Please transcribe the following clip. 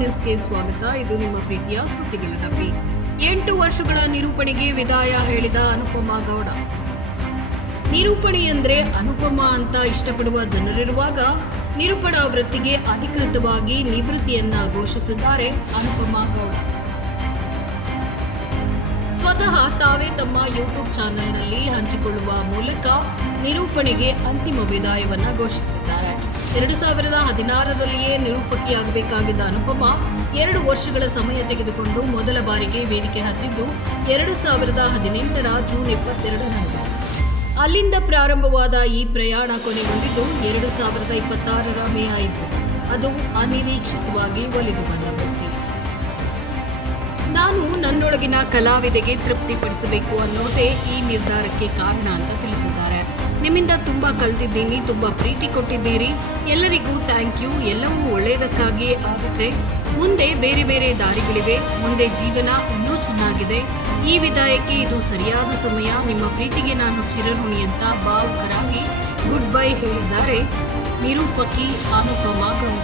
ನ್ಯೂಸ್ಗೆ ಸ್ವಾಗತ. ಇದು ನಿಮ್ಮ ಪ್ರೀತಿಯ ಸುದ್ದಿಗಳ ಡಬ್ಬಿ. 8 ವರ್ಷಗಳ ನಿರೂಪಣೆಗೆ ವಿದಾಯ ಹೇಳಿದ ಅನುಪಮಾ ಗೌಡ. ನಿರೂಪಣೆ ಅಂದ್ರೆ ಅನುಪಮ ಅಂತ ಇಷ್ಟಪಡುವ ಜನರಿರುವಾಗ ನಿರೂಪಣಾ ವೃತ್ತಿಗೆ ಅಧಿಕೃತವಾಗಿ ನಿವೃತ್ತಿಯನ್ನ ಘೋಷಿಸಿದ್ದಾರೆ ಅನುಪಮಾ ಗೌಡ. ಸ್ವತಃ ತಾವೇ ತಮ್ಮ ಯೂಟ್ಯೂಬ್ ಚಾನೆಲ್ನಲ್ಲಿ ಹಂಚಿಕೊಳ್ಳುವ ಮೂಲಕ ನಿರೂಪಣೆಗೆ ಅಂತಿಮ ವಿದಾಯವನ್ನ ಘೋಷಿಸಿದ್ದಾರೆ. 2016ರಲ್ಲಿಯೇ ನಿರೂಪಕಿಯಾಗಬೇಕಾಗಿದ್ದ ಅನುಪಮ 2 ವರ್ಷಗಳ ಸಮಯ ತೆಗೆದುಕೊಂಡು ಮೊದಲ ಬಾರಿಗೆ ವೇದಿಕೆ ಹತ್ತಿದ್ದು 2018ರ ಜೂನ್ 22ರಂದು. ಅಲ್ಲಿಂದ ಪ್ರಾರಂಭವಾದ ಈ ಪ್ರಯಾಣ ಕೊನೆಗೊಂಡಿದ್ದು 2026ರ ಮೇ 5. ಅದು ಅನಿರೀಕ್ಷಿತವಾಗಿ ಒಲಿದು ಬಂದ ವ್ಯಕ್ತಿ. ನಾನು ನನ್ನೊಳಗಿನ ಕಲಾವಿದೆಗೆ ತೃಪ್ತಿಪಡಿಸಬೇಕು ಅನ್ನೋದೇ ಈ ನಿರ್ಧಾರಕ್ಕೆ ಕಾರಣ ಅಂತ ತಿಳಿಸಿದ್ದಾರೆ. ನಿಮ್ಮಿಂದ ತುಂಬಾ ಕಲ್ತಿದ್ದೀನಿ, ತುಂಬಾ ಪ್ರೀತಿ ಕೊಟ್ಟಿದ್ದೀರಿ, ಎಲ್ಲರಿಗೂ ಥ್ಯಾಂಕ್ ಯು. ಎಲ್ಲವೂ ಒಳ್ಳೆಯದಕ್ಕಾಗಿಯೇ ಆಗುತ್ತೆ. ಮುಂದೆ ಬೇರೆ ಬೇರೆ ದಾರಿಗಳಿವೆ, ಮುಂದೆ ಜೀವನ ಇನ್ನೂ ಚೆನ್ನಾಗಿದೆ. ಈ ವಿದಾಯಕ್ಕೆ ಇದು ಸರಿಯಾದ ಸಮಯ. ನಿಮ್ಮ ಪ್ರೀತಿಗೆ ನಾನು ಚಿರಋಣಿ ಅಂತ ಭಾವುಕರಾಗಿ ಗುಡ್ ಬೈ ಹೇಳಿದ್ದಾರೆ ನಿರೂಪಕಿ ಅನುಪಮಾ ಗೌಡ.